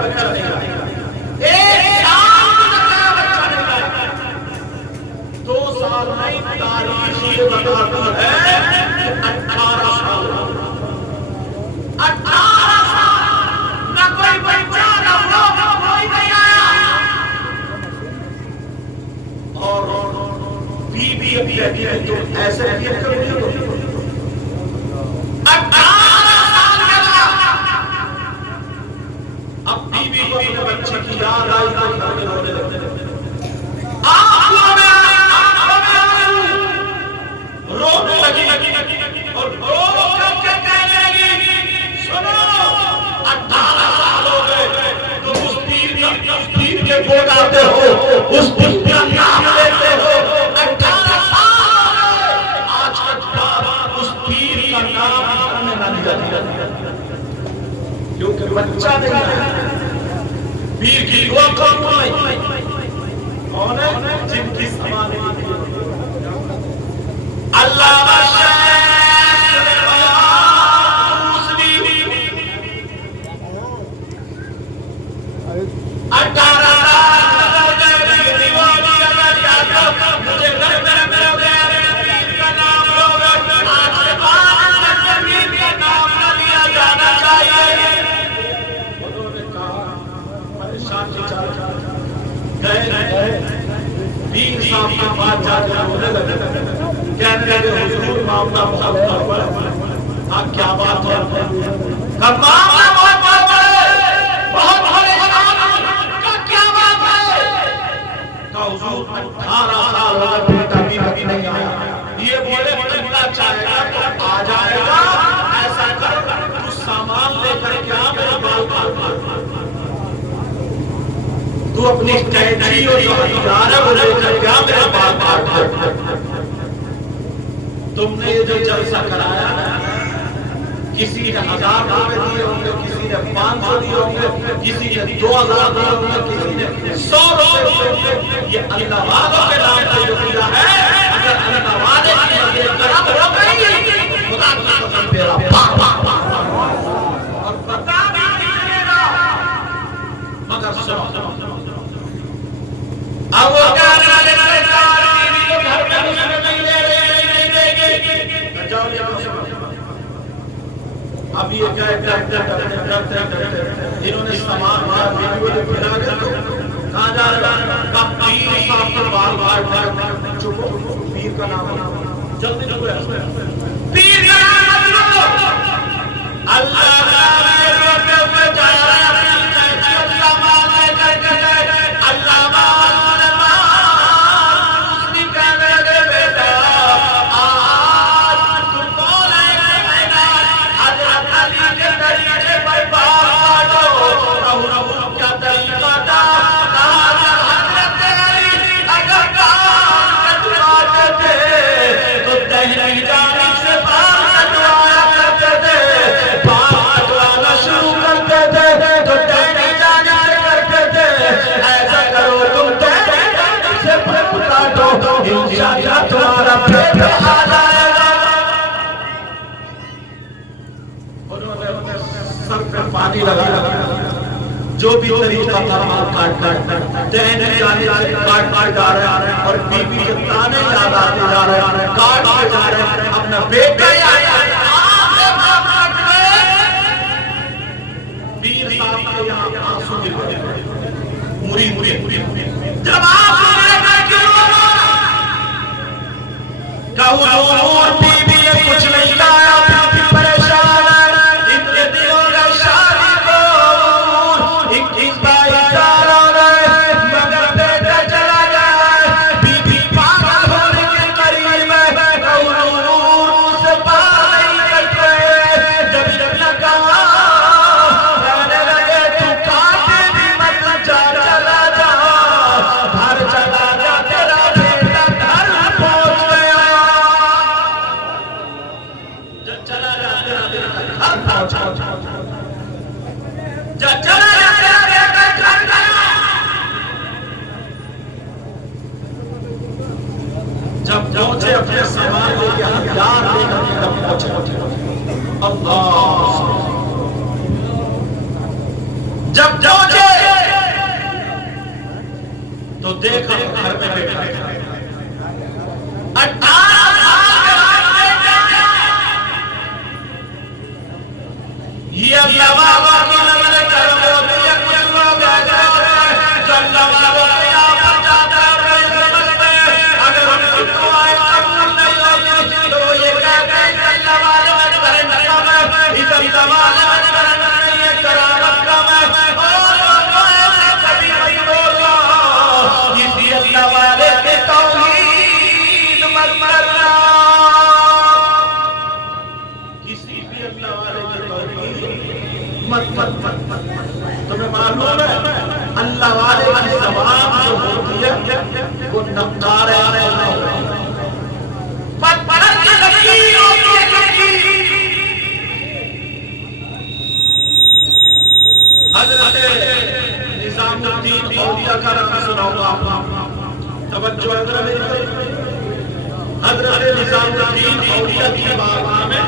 بچہ نہیں آئے گا، ایک سال گزر گیا بچہ نہیں آئے گا، 2 سال میں تاریخ یہ بتاتی ہے کہ 18 سال 18 سال نہ کوئی بچہ نہ کوئی نہیں آیا، اور بیوی ابھی کہتی ہے تو ایسے ریئیکٹ کرو گے تو 18 سال کے بعد اب بیوی کو اپنے بچے کی یاد آئی تو گھر میں رونے لگے، آنکھوں میں رونے لگی اور رو کر کے کہنے لگی سنو 18 سال ہو گئے تم اس پیر کے گود آتے ہو، اس پیر کا نام لیتے ہو، 18 سال آج تک بعد اس پیر کا نام گھر میں نہ لیا گیا، کیونکہ بچہ نہیں ہے، پیر کی دعا قبول نہیں، کون ہے جن کی سمانے اللہ حضور معاملہ بہت بڑا ہے، کیا بات ہے، معاملہ بہت بڑا ہے، بہت بڑے کیا بات ہے، حضور 18 سال ہو گئے بیٹا بھی نہیں آیا، یہ بولے بننا چاہے گا تو آ جائے گا، ایسا کر تو سامان لے کر کیا میرے بال تو اپنی ٹینٹری اور ادارہ کو لے کر کیا میرے بال کاٹ، تم نے یہ جو جلسہ کرایا کسی نے 1000 روپے دیے ہوں گے، کسی نے 500 دیے ہوں گے، کسی نے 2000 دیے ہوں گے، کسی نے 100 روپے، یہ اللہ والوں کے نام سے جو دیا ہے، اگر اللہ والے کی مدد کرم ہو گئی خدا کی قسم تیرا اور پتا بھی نہیں رہا، مگر سنو اب وہ کہنے لگے بیوی کو گھر میں نہیں دے رہے، اب یہ کہتے انہوں نے سامان کہاں جا رہا ہے پیر صاحب کا بال بال چکو، پیر کا نام جلدی پیر کا نام اللہ پانی لگا جو بھی طریقہ تھا کاٹ ٹہنے جانے سے کاٹ جا رہے ہیں اور بیوی کے تانے یاد آتے جا رہے ہیں، کاٹ کے جا رہے ہیں، اپنا بیٹا پیر صاحب کے یہاں آنسو گر گئے، مرید جب آنسو گر گئے کیوں حضور بیوی نے کچھ نہیں کہا، بیوی پریشان ہے، ان کے دلوں کا شادی کو 21 سال ہو گئے مگر بیٹا چلا گیا، بیوی پاگل ہونے کے قریب ہے، حضور سے پار نہیں کٹ رہے، جب نے کہا کہنے لگے تو کاٹے بھی مت جا، چلا جا گھر چلا جا، تیرا بیٹا گھر پہنچ گیا، چلا جا تیرا بیٹا گھر پہنچا، چلا جا تیرا بیٹا گھر گیا، جب پہنچے اپنے سامان لے کے ہتھیار لے کر کے جب پہنچے اللہ جب دیکھا گھر میں بیٹھا 18 سال کے بعد یہ اللہ بابا کی نظر کرم ہوتی ہے کچھ لوگ ایسے ہوتے ہیں جو اللہ بابا کے یہاں پر جاتا ہے سمجھتے ہیں اگر ان کی دعائیں قبول نہیں ہوتی تو وہ یہ کہتے ہیں کہ اللہ والے میں کریں کم ہے عزت والے میں کریں نہیں ہے کرامت کم ہے اور ایسے کبھی نہیں بولنا اسی اللہ والے کے توحید مت کرنا کسی بھی اللہ والے کے توحید مت تمہیں معلوم ہے اللہ والے کی زبان جو ہوتی ہے وہ نقارے نہیں ہوتی پتھر کی لکیر ہوتی ہے لکیر حضرت نظام الدین اولیاء کا نام سناؤں گا آپ توجہ ادھر میری طرف حضرت نظام الدین اولیاء کی بارگاہ میں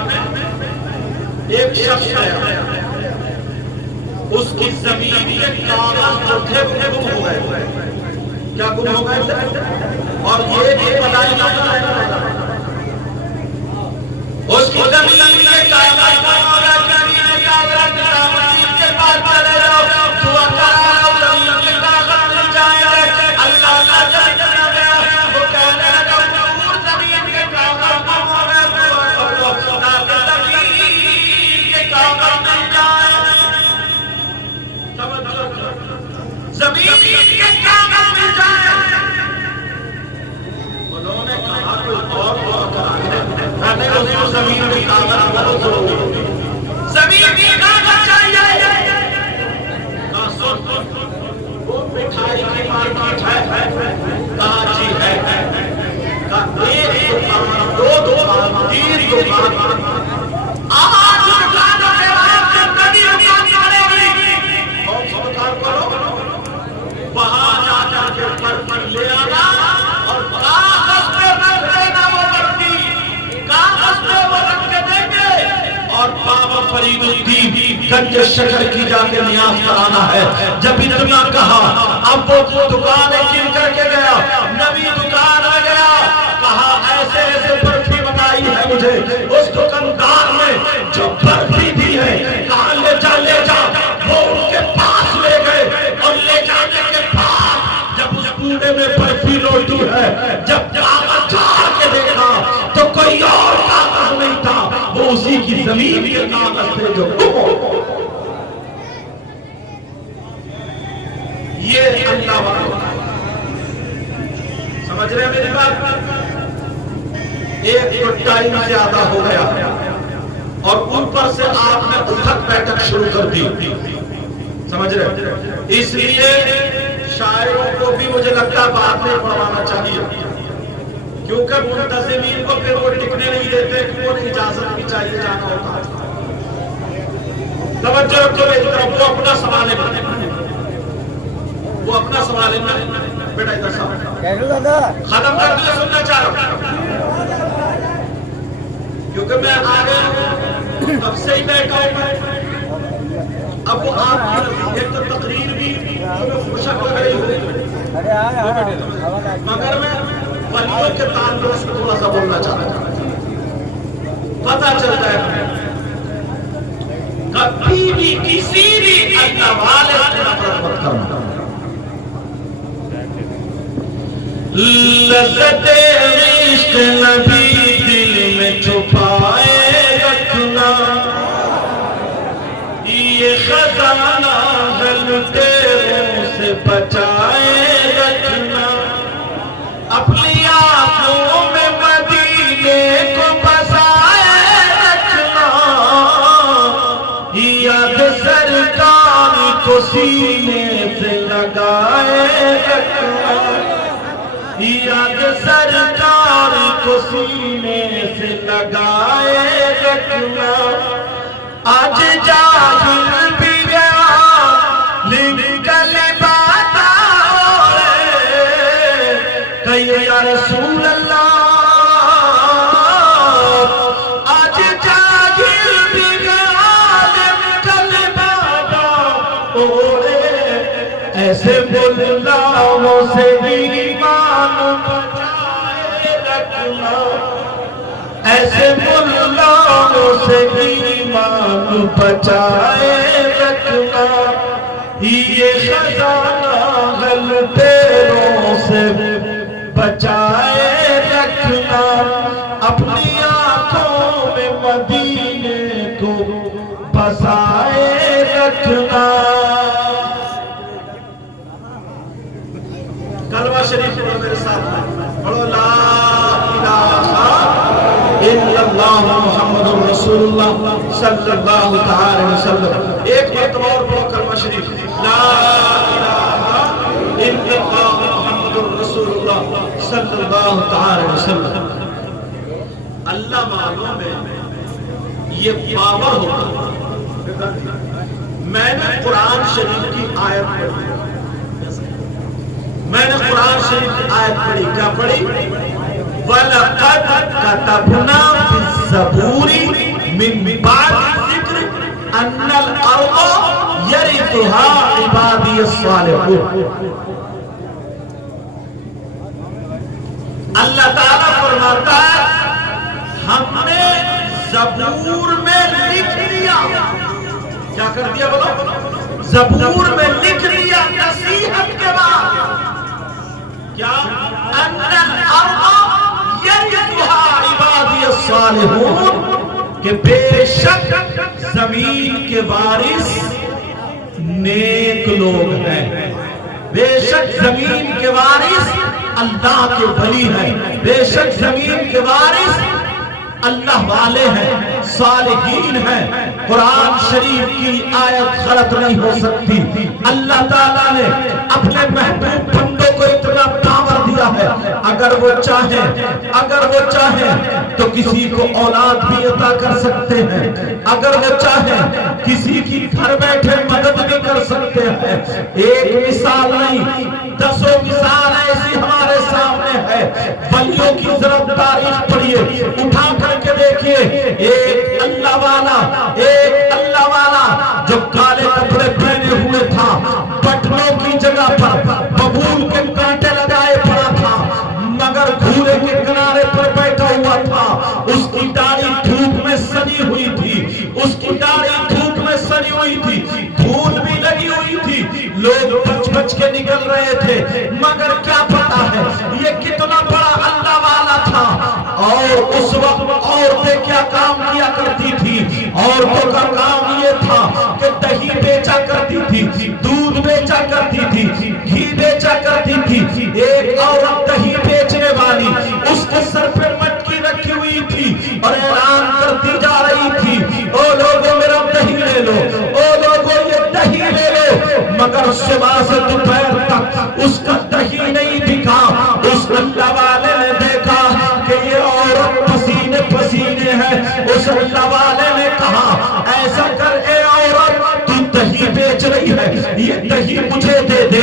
ایک شخص ہے اس کی زمین کے کاغذ جو تھے وہ گم ہو گئے کیا گم ہو گئے اور یہ بھی بتائی اس کی زمین کے کاغذ گم ہو گئے کے پاس چلے جاؤ دعا کراؤ زمین کے کاغذ مل جائیں گے اللہ اللہ جل جلالہ وہ کہنے لگا حضور زمین کے کاغذ گم ہو گئے دعا کرو تاکہ زمین کے کاغذ مل جائیں زمین کے کاغذ مل جائیں انہوں نے کہا کوئی اور دعا کرا میں نے زمین کے کاغذ بہت ضروری زمین کے کاغذ چاہیے وہ مٹھائی کی مارکیٹ ہے کہاں جی ہے ایک دکان دو دکان تین دکان آج دکانوں کے بعد زندگی دکان پڑے گی اور دکان کرو وہاں جا جا کے پرچی لے آنا اور کاغذ پہ رکھ دینا وہ پرچی کاغذ پہ وہ رکھ کے دیں گے اور بابا فرید الدین گنج شکر کی جا کے نیاز کرانا ہے جب اتنا کہا اب وہ دکانیں گن کر کے گیا نبی دکان آ گیا کہا ایسے ایسے برفی بنائی ہے مجھے اس دکاندار نے جو برفی دی ہے کہا لے جا وہ ان کے پاس لے گئے اور لے جانے کے بعد جب اس کوڑے میں برفی لوٹی ہے جب کاغذ جھاڑ کے دیکھا تو کوئی اور کاغذ نہیں تھا وہ اسی کی زمین کے کاغذ تھے جو یہ اللہ والا سمجھ رہے ہیں میری بات ایک تو ٹائم زیادہ ہو گیا اور اوپر سے آپ نے اٹھک بیٹھک شروع کر دی سمجھ رہے اس لیے شاعروں کو بھی مجھے لگتا بات نہیں پڑھوانا چاہیے کیونکہ منتظمین کو پھر وہ ٹکنے نہیں دیتے کہ وہ اجازت بھی چاہیے جانا ہوتا توجہ رکھو میری طرف وہ اپنا سوال ہے وہ اپنا سوال ہے بیٹا ادھر صاحب ختم کر دیا سننا چاہ رہا ہوں کیونکہ میں آگے اب سے ہی بیٹھا ہوں اب وہ آپ ایک تو تقریر بھی خوشک لگ رہی ہو مگر میں ولیوں کے تعلق سے تھوڑا سا بولنا چاہتا ہوں پتہ چلتا ہے کبھی بھی کسی بھی اللہ والے سے نفرت مت کرنا لذت عشق نبی دل میں چھپائے رکھنا یہ خزانہ غلطے سے بچائے رکھنا اپنی آنکھوں میں مدینے کو بسائے رکھنا یاد سرکار کو سینے سے لگائے رکھنا یاد سرکار کو سینے سے لگائے رکھنا آج جاہل بھی گیا نکل بات کہ یا رسول اللہ آج جاہل بھی گیا نکل بات ایسے ملاؤں سے ایمان بچائے رکھنا، ایسے ملاؤں سے ایمان بچائے رکھنا، یہ خزانہ غلطیوں سے بچائے رکھنا، اپنی آنکھوں میں مدینے کو بسائے رکھنا۔ کلمہ شریف پڑھو میرے ساتھ، پڑھو لا الہ الا اللہ محمد رسول اللہ صلی اللہ تعالی وسلم۔ ایک مرتبہ اور پڑھو کلمہ شریف، لا الہ الا اللہ محمد رسول اللہ صلی اللہ تعالی وسلم۔ اللہ معلوم ہے یہ پاور ہوتا۔ میں نے قرآن شریف کی آیت پڑھی، میں نے قرآن شریف کی آیت پڑھی، کیا پڑھی؟ وَلَقَدْ كَتَبْنَا فِي الزَّبُورِ مِن بَعْدِ الذِّكْرِ أَنَّ الْأَرْضَ يَرِثُهَا عِبَادِيَ الصَّالِحُونَ۔ اللہ تعالیٰ فرماتا ہے ہم نے زبور میں لکھ لیا، کیا کر دیا بولو؟ زبور میں لکھ لیا نصیحت کے بعد، کیا؟ ان الارض یرثها عبادی الصالحون، کہ بے شک زمین کے وارث نیک لوگ ہیں، بے شک زمین کے وارث اللہ کے ولی ہیں، بے شک زمین کے وارث اللہ والے ہیں، صالحین ہیں۔ قرآن شریف کی آیت غلط نہیں ہو سکتی۔ اللہ تعالیٰ نے اپنے محبوب بندوں کو اتنا پاور دیا ہے، اگر وہ چاہیں تو کسی کو اولاد بھی عطا کر سکتے ہیں، اگر وہ چاہیں کسی کی گھر بیٹھے مدد بھی کر سکتے ہیں۔ ایک مثال نہیں، دسوں مثال ایسی ہمارے سامنے ہے۔ ولیوں کی ذرا تاریخ پڑھیے، اٹھا کر کے دیکھیے، ایک اللہ والا جو کالے کپڑے پہنے ہوئے تھا، بٹنوں کی جگہ پر ببول کے کانٹے لگائے پڑا تھا، مگر گھوڑے کے کنارے پر بیٹھا ہوا تھا، اس کی داڑھی دھوپ میں سنی ہوئی تھی، دھول بھی لگی ہوئی تھی، لوگ بچ کے نکل رہے تھے، مگر کیا پتا ہے یہ کتنا بڑا اللہ والا تھا۔ اور اس وقت عورتیں کیا کام کیا کرتی تھی؟ عورتوں کا کام یہ تھا کہ دہی بیچا کرتی تھی، دودھ بیچا کرتی تھی، گھی بیچا کرتی تھی۔ ایک عورت دہی بیچنے والی، اس کے سر پہ مٹکی رکھی ہوئی تھی اور اعلان کرتی جا رہی تھی، او لوگوں میرا دہی لے لو، او لوگوں یہ دہی لے لو، مگر صبح سے دوپہر تک اس کا دہی نہیں دکھا۔ اس اللہ والے نے دیکھا کہ یہ عورت پسینے پسینے ہے، اس اللہ والے نے کہا ایسا کر اے عورت، تو دہی بیچ رہی ہے، یہ دہی مجھے دے دے،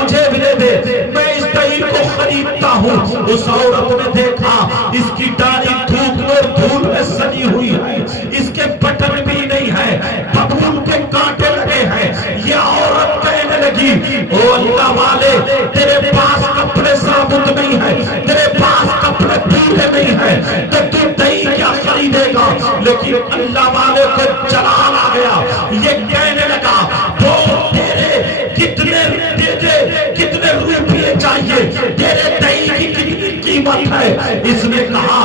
مجھے بھی دے دے، میں اس دہی کو خریدتا ہوں۔ اس عورت نے دیکھا اس کی داڑھی دھوپ اور دھول میں سنی ہوئی ہے، اس کے بٹن بھی نہیں ہے، ببول کے کانٹے لگے ہیں۔ یہ عورت کہنے لگی او اللہ والے، تیرے پاس کپڑے ثابت نہیں ہے، تیرے پاس کپڑے پورے نہیں ہے، تو تو دہی کیا خریدے گا؟ لیکن اللہ والے کو جلال آ گیا، یہ کہنے لگا وہ تیرے کتنے روپیے چاہیے، تیرے دہی کی کتنی قیمت ہے؟ اس نے کہا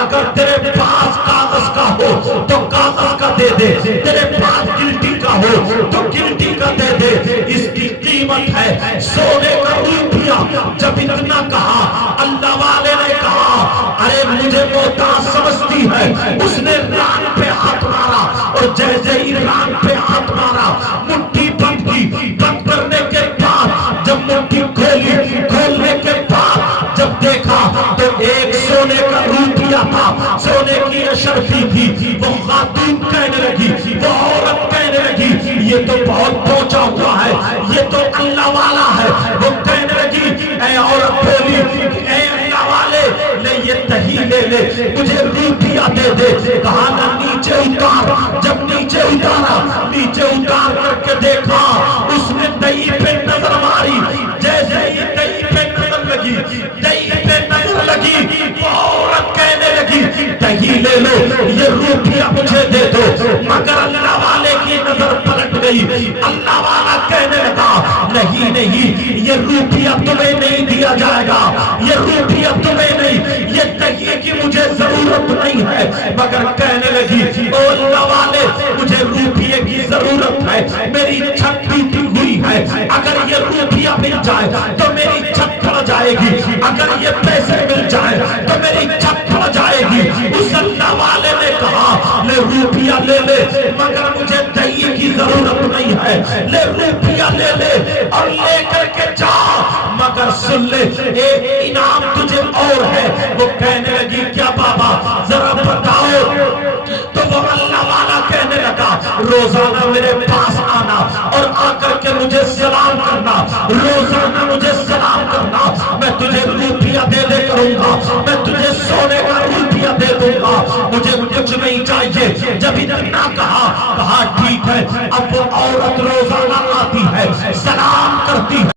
اگر تیرے پاس کاغذ کا ہو تو کاغذ کا دے دے، تیرے پاس گلٹی کا ہو تو گلٹی کا دے دے، اس کی قیمت ہے سونے کا روپیہ۔ جب اتنا کہا اللہ والے نے کہا ارے مجھے محتاج سمجھتی ہے، اس نے ران پہ ہاتھ مارا، اور جیسے ہی ران پہ ہاتھ مارا مٹھی بند کی، بند کرنے کے بعد جب مٹھی کھولنے کے بعد جب دیکھا تو ایک سونے کا روپیہ تھا، سونے کی اشرفی تھی۔ وہ خاتون کہنے لگی، وہ عورت کہنے لگی یہ تو بہت پہنچا ہوا ہے، یہ تو اللہ والا ہے۔ وہ کہنے لگی اے عورت بولی اے اللہ والے لے یہ دہی لے لے، مجھے روپیہ دے دے۔ کہا نہ نیچے اتار، جب نیچے اتار کر کے دیکھا اس نے دہی پہ نظر اللہ والا کہنے لگا نہیں نہیں یہ روپیہ تمہیں نہیں دیا جائے گا، یہ روپیہ تمہیں نہیں، یہ کہیے کہ مجھے ضرورت نہیں ہے، مگر کہنے لگی او اللہ والے مجھے روپیے کی ضرورت ہے، میری چھت ٹوٹی ہوئی ہے، اگر یہ روپیہ مل جائے تو میری چھت پڑ جائے گی، اگر یہ پیسے مل جائے تو میری چھت پڑ جائے گی۔ اس اللہ والے نے کہا لے روپیہ لے لے مگر مجھے دہیے کی ضرورت نہیں ہے، لے روپیہ لے لے اور لے کر کے جا، مگر سن لے ایک انعام تجھے اور ہے۔ وہ کہنے لگی کیا بابا ذرا بتاؤ، تو وہ اللہ والا کہنے لگا روزانہ میرے پاس آنا اور آ کر کے مجھے سلام کرنا، روزانہ مجھے سلام کرنا، میں تجھے روپیہ دے دے کروں گا، میں تجھے سونے کا روپیہ دے دوں گا، مجھے کچھ نہیں چاہیے۔ جب اتنا کہا